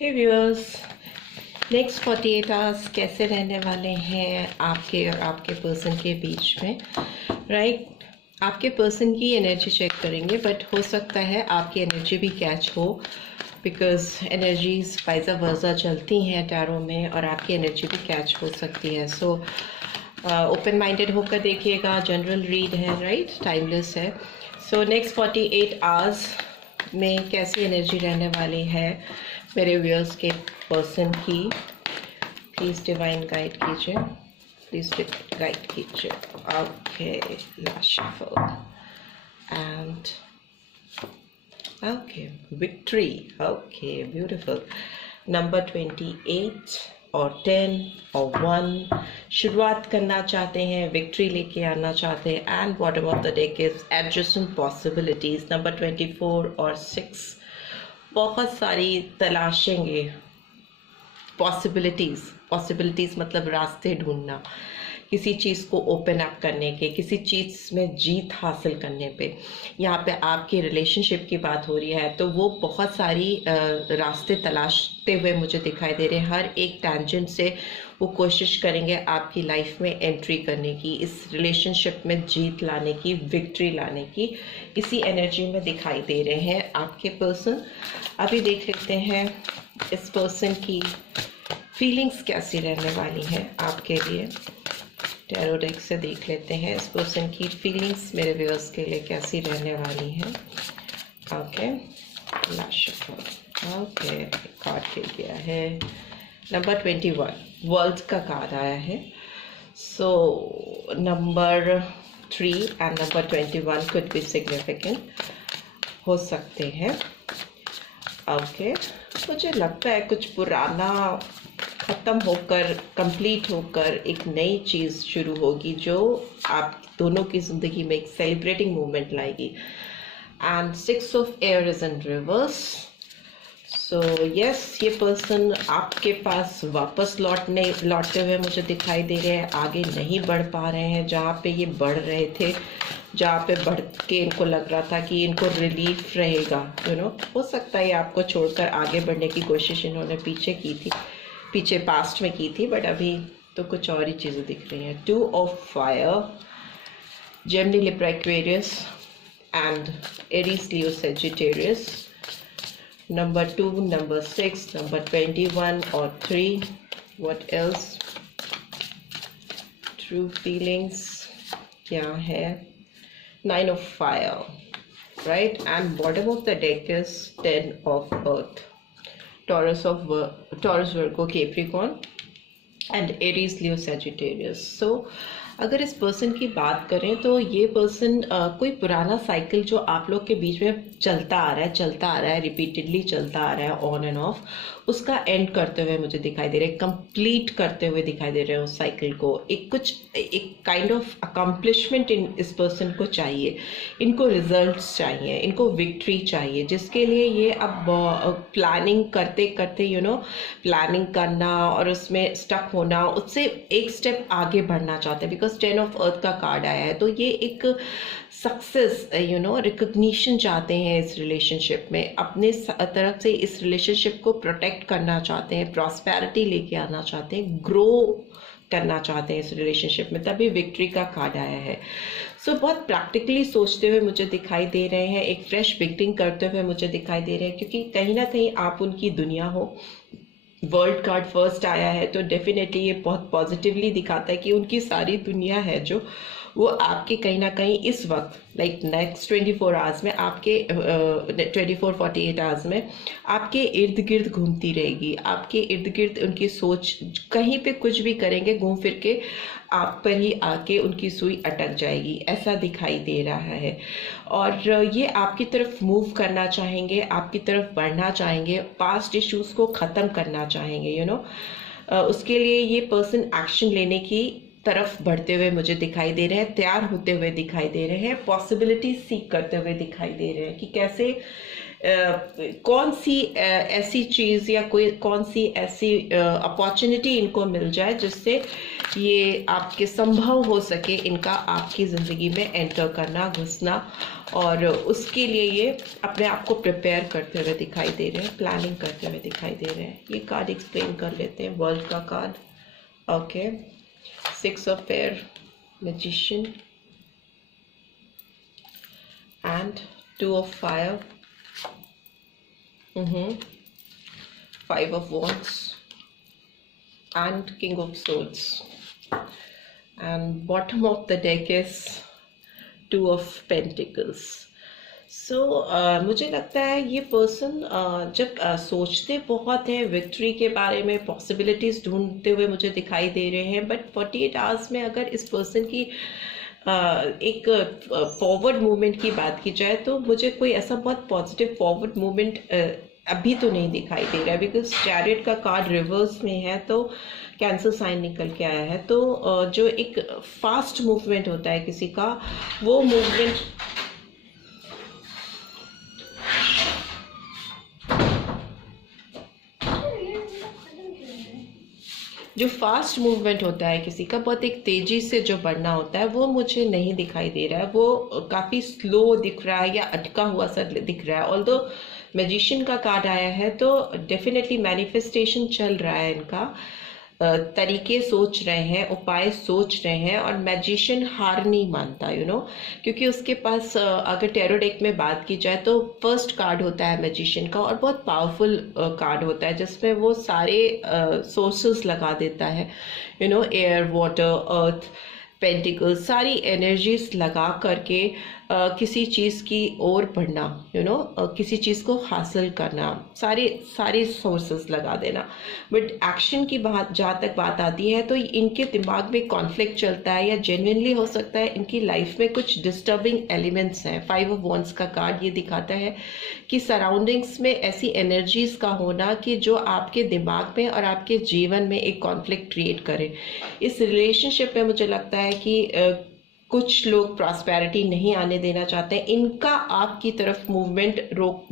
हे viewers, next 48 hours कैसे रहने वाले हैं आपके और आपके पर्सन के बीच में, राइट? आपके पर्सन की एनर्जी चेक करेंगे, बट हो सकता है आपकी एनर्जी भी कैच हो, बिकॉज एनर्जीज वाइजा वर्जा चलती हैं टैरो में और आपकी एनर्जी भी कैच हो सकती है। सो ओपन माइंडेड होकर देखिएगा, जनरल रीड है, राइट? टाइमलेस है। सो नेक्स्ट 48 आवर्स में कैसी एनर्जी रहने वाली है मेरे व्यूअर्स के पर्सन की, प्लीज़ डिवाइन गाइड कीजिए, प्लीज़ गाइड कीजिए। Okay, last shuffle and okay, victory. Okay, beautiful. Number 28 और 10 और 1 शुरुआत करना चाहते हैं, विक्ट्री लेके आना चाहते हैं, and bottom of the deck is adjusting possibilities. Number 24 और 6 बहुत सारी तलाशेंगे पॉसिबिलिटीज़ मतलब रास्ते ढूंढना, किसी चीज़ को ओपन अप करने के, किसी चीज़ में जीत हासिल करने पे। यहाँ पे आपकी रिलेशनशिप की बात हो रही है, तो वो बहुत सारी रास्ते तलाशते हुए मुझे दिखाई दे रहे हैं। हर एक टेंजेंट से वो कोशिश करेंगे आपकी लाइफ में एंट्री करने की, इस रिलेशनशिप में जीत लाने की, विक्ट्री लाने की, इसी एनर्जी में दिखाई दे रहे हैं आपके पर्सन। अभी देख लेते हैं इस पर्सन की फीलिंग्स कैसी रहने वाली हैं आपके लिए। टैरो डेक से देख लेते हैं इस पर्सन की फीलिंग्स मेरे व्यूअर्स के लिए कैसी रहने वाली हैं। ओके, ओके, कार्ड खेल गया है। नंबर 21 वर्ल्ड का कार्ड आया है। So number 3 and number 21 could be significant हो सकते हैं। ओके, मुझे लगता है कुछ पुराना ख़त्म होकर, कंप्लीट होकर एक नई चीज़ शुरू होगी जो आप दोनों की ज़िंदगी में एक सेलिब्रेटिंग मोमेंट लाएगी। And 6 of air is in reverse. So yes, ये पर्सन आपके पास वापस लौटते हुए मुझे दिखाई दे रहे हैं। आगे नहीं बढ़ पा रहे हैं जहाँ पे ये बढ़ रहे थे, जहाँ पे बढ़ के इनको लग रहा था कि इनको रिलीफ रहेगा, हो सकता है आपको छोड़कर आगे बढ़ने की कोशिश इन्होंने पीछे पास्ट में की थी, बट अभी तो कुछ और ही चीज़ें दिख रही हैं। 2 of fire, Gemini, Libra, Aquarius and Aries, Leo, Sagittarius. Number 2, number 6, number 21 और 3। What else? ट्रू फीलिंग्स क्या है? 9 of fire, right? And bottom of the deck is 10 of earth, Taurus, Virgo, Capricorn and Aries, Leo, Sagittarius. So अगर इस person की बात करें तो ये पर्सन कोई पुराना साइकिल जो आप लोग के बीच में चलता आ रहा है, रिपीटेडली चलता आ रहा है, ऑन एंड ऑफ, उसका एंड करते हुए मुझे दिखाई दे रहे हैं, कंप्लीट करते हुए दिखाई दे रहे हैं उस साइकिल को। एक काइंड ऑफ अकम्पलिशमेंट इस पर्सन को चाहिए, इनको रिजल्ट्स चाहिए, इनको विक्ट्री चाहिए, जिसके लिए ये अब प्लानिंग करते करते प्लानिंग करना और उसमें स्टक होना, उससे एक स्टेप आगे बढ़ना चाहते हैं। बिकॉज 10 ऑफ अर्थ का कार्ड आया है, तो ये एक सक्सेस, रिकग्निशन चाहते हैं इस रिलेशनशिप में, अपने तरफ से इस रिलेशनशिप को प्रोटेक्ट करना चाहते हैं, प्रॉस्पेरिटी लेके आना चाहते हैं, ग्रो करना चाहते हैं इस रिलेशनशिप में, तभी विक्ट्री का कार्ड आया है। सो बहुत प्रैक्टिकली सोचते हुए मुझे दिखाई दे रहे हैं, एक फ्रेश बिगिनिंग करते हुए मुझे दिखाई दे रहे हैं, क्योंकि कहीं ना कहीं आप उनकी दुनिया हो। वर्ल्ड कार्ड फर्स्ट आया है, तो डेफिनेटली ये बहुत पॉजिटिवली दिखाता है कि उनकी सारी दुनिया है जो वो आपके कहीं ना कहीं इस वक्त, लाइक नेक्स्ट 24 आवर्स में, आपके 48 आवर्स में आपके इर्द गिर्द घूमती रहेगी। आपके इर्द गिर्द उनकी सोच, कहीं पे कुछ भी करेंगे घूम फिर के आप पर ही आके उनकी सुई अटक जाएगी, ऐसा दिखाई दे रहा है। और ये आपकी तरफ मूव करना चाहेंगे, आपकी तरफ बढ़ना चाहेंगे, पास्ट इश्यूज को ख़त्म करना चाहेंगे, उसके लिए ये पर्सन एक्शन लेने की तरफ बढ़ते हुए मुझे दिखाई दे रहे हैं, तैयार होते हुए दिखाई दे रहे हैं, पॉसिबिलिटी सीख करते हुए दिखाई दे रहे हैं कि कैसे कौन सी ऐसी चीज़ या कोई कौन सी ऐसी अपॉर्चुनिटी इनको मिल जाए जिससे ये आपके संभव हो सके इनका आपकी ज़िंदगी में एंटर करना, घुसना, और उसके लिए ये अपने आप को प्रिपेयर करते हुए दिखाई दे रहे हैं, प्लानिंग करते हुए दिखाई दे रहे हैं। ये कार्ड एक्सप्लेन कर लेते हैं, वर्ल्ड का card. Okay, 6 of air, magician and 2 of fire, 5 of wands and king of swords, and bottom of the deck is 2 of pentacles. So मुझे लगता है ये पर्सन जब सोचते बहुत है विक्ट्री के बारे में, पॉसिबिलिटीज ढूंढते हुए मुझे दिखाई दे रहे हैं, बट 48 आवर्स में अगर इस पर्सन की एक फॉरवर्ड मूवमेंट की बात की जाए तो मुझे कोई ऐसा बहुत पॉजिटिव फॉरवर्ड मूवमेंट अभी तो नहीं दिखाई दे रहा है, बिकॉज चैरियट का कार्ड रिवर्स में है, तो कैंसर साइन निकल के आया है। तो जो एक फास्ट मूवमेंट होता है किसी का, वो मूवमेंट जो फास्ट मूवमेंट होता है किसी का, बहुत एक तेजी से जो बढ़ना होता है, वो मुझे नहीं दिखाई दे रहा है। वो काफ़ी स्लो दिख रहा है या अटका हुआ सा दिख रहा है। ऑल्दो मैजिशियन का कार्ड आया है तो डेफिनेटली मैनिफेस्टेशन चल रहा है इनका, तरीके सोच रहे हैं, उपाय सोच रहे हैं, और मैजिशियन हार नहीं मानता, क्योंकि उसके पास अगर टैरो डेक में बात की जाए तो फर्स्ट कार्ड होता है मैजिशियन का, और बहुत पावरफुल कार्ड होता है जिसमें वो सारे सोर्सेस लगा देता है, एयर, वाटर, अर्थ, पेंटिकल्स, सारी एनर्जीज लगा करके किसी चीज़ की ओर बढ़ना, किसी चीज़ को हासिल करना, सारे सोर्सेस लगा देना। बट एक्शन की बात जहाँ तक बात आती है तो इनके दिमाग में कॉन्फ्लिक्ट चलता है, या जेन्युइनली हो सकता है इनकी लाइफ में कुछ डिस्टर्बिंग एलिमेंट्स हैं। 5 ऑफ वॉन्ड्स का कार्ड ये दिखाता है कि सराउंडिंग्स में ऐसी एनर्जीज का होना कि जो आपके दिमाग में और आपके जीवन में एक कॉन्फ्लिक्ट क्रिएट करे। इस रिलेशनशिप में मुझे लगता है कि कुछ लोग प्रॉस्पेरिटी नहीं आने देना चाहते हैं, इनका आपकी तरफ मूवमेंट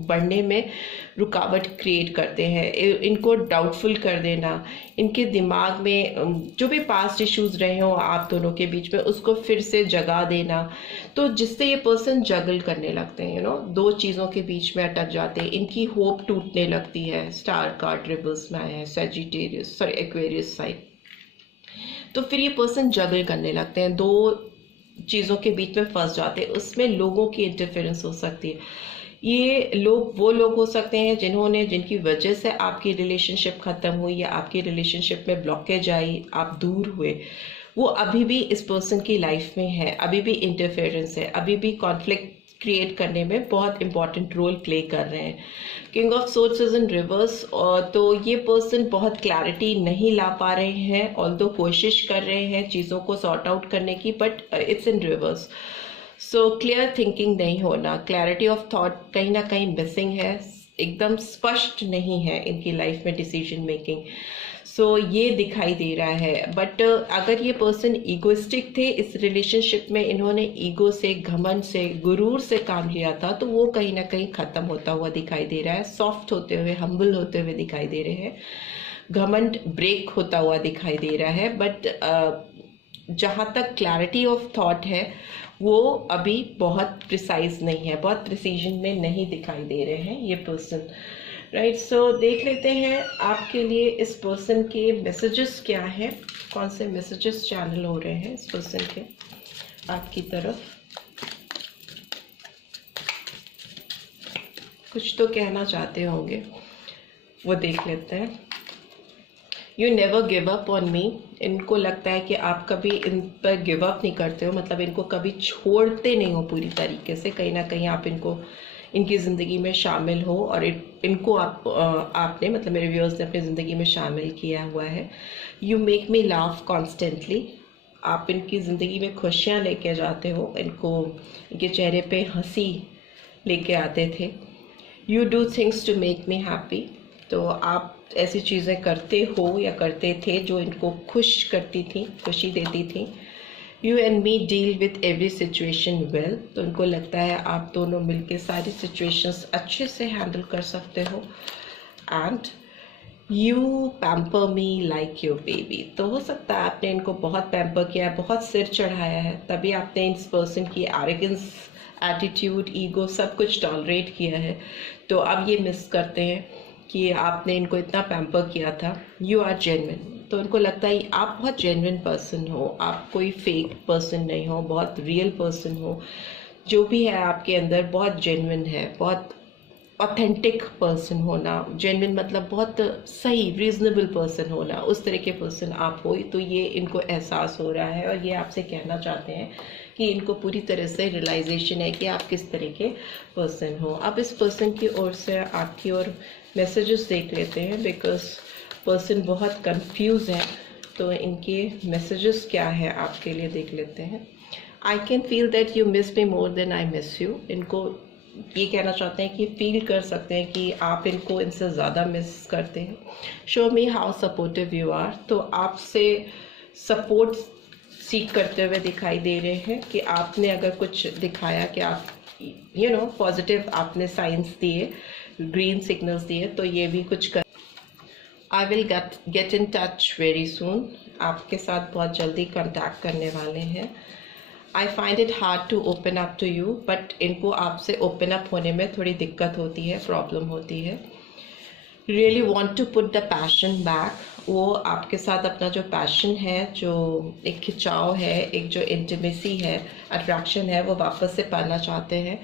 बढ़ने में रुकावट क्रिएट करते हैं, इनको डाउटफुल कर देना, इनके दिमाग में जो भी पास्ट इश्यूज रहे हों आप दोनों के बीच में, उसको फिर से जगा देना, तो जिससे ये पर्सन जगल करने लगते हैं, दो चीज़ों के बीच में अटक जाते हैं, इनकी होप टूटने लगती है। स्टार कार्ड रिवर्स में आया है, सजिटेरियस एक्वेरियस साइन, तो फिर ये पर्सन जगल करने लगते हैं, दो चीज़ों के बीच में फंस जाते हैं। उसमें लोगों की इंटरफेरेंस हो सकती है। ये लोग वो लोग हो सकते हैं जिनकी वजह से आपकी रिलेशनशिप ख़त्म हुई या आपकी रिलेशनशिप में ब्लॉकेज आई, आप दूर हुए, वो अभी भी इस पर्सन की लाइफ में है, अभी भी इंटरफेरेंस है, अभी भी कॉन्फ्लिक्ट क्रिएट करने में बहुत इंपॉर्टेंट रोल प्ले कर रहे हैं। King of swords is in reverse, तो ये पर्सन बहुत क्लैरिटी नहीं ला पा रहे हैं, ऑल्दो कोशिश कर रहे हैं चीज़ों को सॉर्ट आउट करने की, but it's in reverse. So clear thinking नहीं होना, क्लैरिटी ऑफ थॉट कहीं ना कहीं मिसिंग है, एकदम स्पष्ट नहीं है इनकी लाइफ में डिसीजन मेकिंग। सो ये दिखाई दे रहा है। बट अगर ये पर्सन ईगोइस्टिक थे इस रिलेशनशिप में, इन्होंने ईगो से, घमंड से, गुरूर से काम लिया था, तो वो कहीं ना कहीं ख़त्म होता हुआ दिखाई दे रहा है। सॉफ्ट होते हुए, हम्बल होते हुए दिखाई दे रहे हैं, घमंड ब्रेक होता हुआ दिखाई दे रहा है। बट जहाँ तक क्लैरिटी ऑफ थॉट है वो अभी बहुत प्रिसाइज नहीं है, बहुत प्रिसीजन में नहीं दिखाई दे रहे हैं ये पर्सन, राइट। सो देख लेते हैं आपके लिए इस पर्सन के मैसेजेस क्या हैं, कौन से मैसेजेस चैनल हो रहे हैं इस पर्सन के आपकी तरफ। कुछ तो कहना चाहते होंगे, वो देख लेते हैं। You never give up on me, इनको लगता है कि आप कभी इन पर गिव अप नहीं करते हो, मतलब इनको कभी छोड़ते नहीं हो पूरी तरीके से, कहीं ना कहीं आप इनको इनकी ज़िंदगी में शामिल हो, और इनको आपने मतलब मेरे व्यूअर्स ने अपनी ज़िंदगी में शामिल किया हुआ है। You make me laugh constantly, आप इनकी ज़िंदगी में खुशियाँ लेके जाते हो, इनके चेहरे पे हंसी लेके आते थे। You do things to make me happy, तो आप ऐसी चीज़ें करते हो या करते थे जो इनको खुश करती थी, खुशी देती थी। You and me deal with every situation well, तो उनको लगता है आप दोनों मिलके सारी सिचुएशंस अच्छे से हैंडल कर सकते हो। And you pamper me like your baby, तो हो सकता है आपने इनको बहुत पैम्पर किया है, बहुत सिर चढ़ाया है, तभी आपने इस पर्सन की एरोगेंस, एटीट्यूड, ईगो सब कुछ टॉलरेट किया है। तो अब ये मिस करते हैं कि आपने इनको इतना पैम्पर किया था। यू आर जेन्युइन, तो उनको लगता है आप बहुत जेन्युइन पर्सन हो, आप कोई फेक पर्सन नहीं हो, बहुत रियल पर्सन हो। जो भी है आपके अंदर बहुत जेन्युइन है, बहुत ऑथेंटिक पर्सन होना। जेन्युइन मतलब बहुत सही रीजनेबल पर्सन होना, उस तरह के पर्सन आप हो। तो ये इनको एहसास हो रहा है और ये आपसे कहना चाहते हैं कि इनको पूरी तरह से रियलाइजेशन है कि आप किस तरह के पर्सन हो। अब इस पर्सन की ओर से आपकी ओर मैसेजेस देख लेते हैं, बिकॉज पर्सन बहुत कंफ्यूज है, तो इनके मैसेजेस क्या है आपके लिए देख लेते हैं। I can feel that you miss me more than I miss you, इनको ये कहना चाहते हैं कि फील कर सकते हैं कि आप इनको इनसे ज़्यादा मिस करते हैं। Show me how supportive you are, तो आपसे सपोर्ट सीख करते हुए दिखाई दे रहे हैं कि आपने अगर कुछ दिखाया कि आप पॉजिटिव आपने साइंस दिए, ग्रीन सिग्नल्स दिए, तो ये भी कुछ कर। I will get in touch very soon, आपके साथ बहुत जल्दी कॉन्टैक्ट करने वाले हैं। I find it hard to open up to you, but इनको आपसे ओपन अप होने में थोड़ी दिक्कत होती है, प्रॉब्लम होती है। Really want to put the passion back, वो आपके साथ अपना जो पैशन है, जो एक खिंचाव है, एक जो इंटीमेसी है, अट्रैक्शन है, वो वापस से पाना चाहते हैं।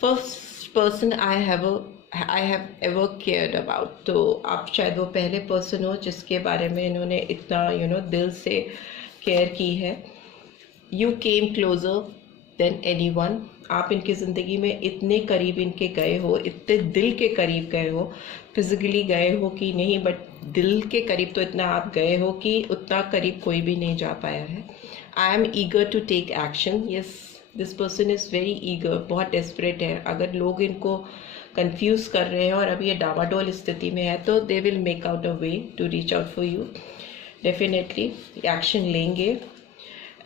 First person I have ever cared about, तो आप शायद वो पहले पर्सन हो जिसके बारे में इन्होंने इतना दिल से केयर की है। You came closure then any one, आप इनकी ज़िंदगी में इतने करीब इनके गए हो, इतने दिल के करीब गए हो। फिजिकली गए हो कि नहीं, बट दिल के करीब तो इतना आप गए हो कि उतना करीब कोई भी नहीं जा पाया है। I am eager to take action, yes this person is very eager, बहुत डेस्परेट है। अगर लोग इनको कंफ्यूज कर रहे हैं और अभी ये डावाडोल स्थिति में है, तो they will make out a way to reach out for you, definitely action लेंगे।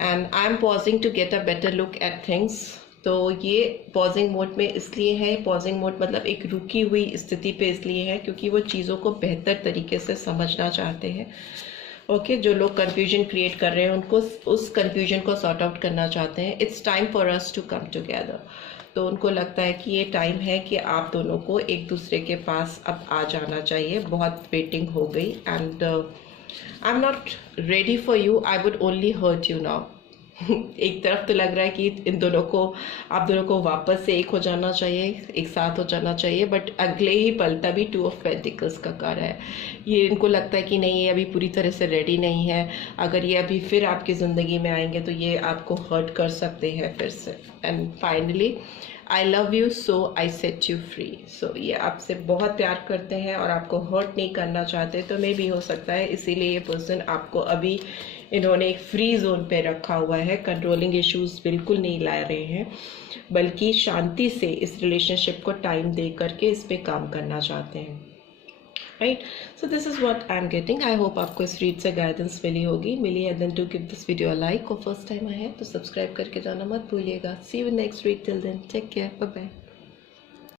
And I am pausing to get a better look at things, तो ये पॉजिंग मोड में इसलिए है, पॉजिंग मोड मतलब एक रुकी हुई स्थिति पे इसलिए है क्योंकि वो चीज़ों को बेहतर तरीके से समझना चाहते हैं। ओके, जो लोग कंफ्यूजन क्रिएट कर रहे हैं उनको उस कंफ्यूजन को सॉर्ट आउट करना चाहते हैं। It's time for us to come together, तो उनको लगता है कि ये टाइम है कि आप दोनों को एक दूसरे के पास अब आ जाना चाहिए, बहुत वेटिंग हो गई। And I am not ready for you, I would only hurt you now. एक तरफ तो लग रहा है कि इन दोनों को, आप दोनों को वापस से एक हो जाना चाहिए, एक साथ हो जाना चाहिए, बट अगले ही पल तभी 2 ऑफ पेंटिकल्स का कार्ड है। ये इनको लगता है कि नहीं, ये अभी पूरी तरह से रेडी नहीं है। अगर ये अभी फिर आपकी ज़िंदगी में आएंगे तो ये आपको हर्ट कर सकते हैं फिर से। And finally I love you so I set you free, so ये आपसे बहुत प्यार करते हैं और आपको हर्ट नहीं करना चाहते। तो मे भी हो सकता है इसीलिए ये पर्सन आपको अभी इन्होंने एक फ्री जोन पे रखा हुआ है, कंट्रोलिंग इश्यूज बिल्कुल नहीं ला रहे हैं, बल्कि शांति से इस रिलेशनशिप को टाइम दे करके इस पे काम करना चाहते हैं। Right, so this is what I am getting. I hope आपको इस रीड से गाइडेंस मिली है। Then to give this video a like, और फर्स्ट टाइम आए हैं तो सब्सक्राइब करके जाना मत भूलिएगा। See you next week, till then take care, bye bye.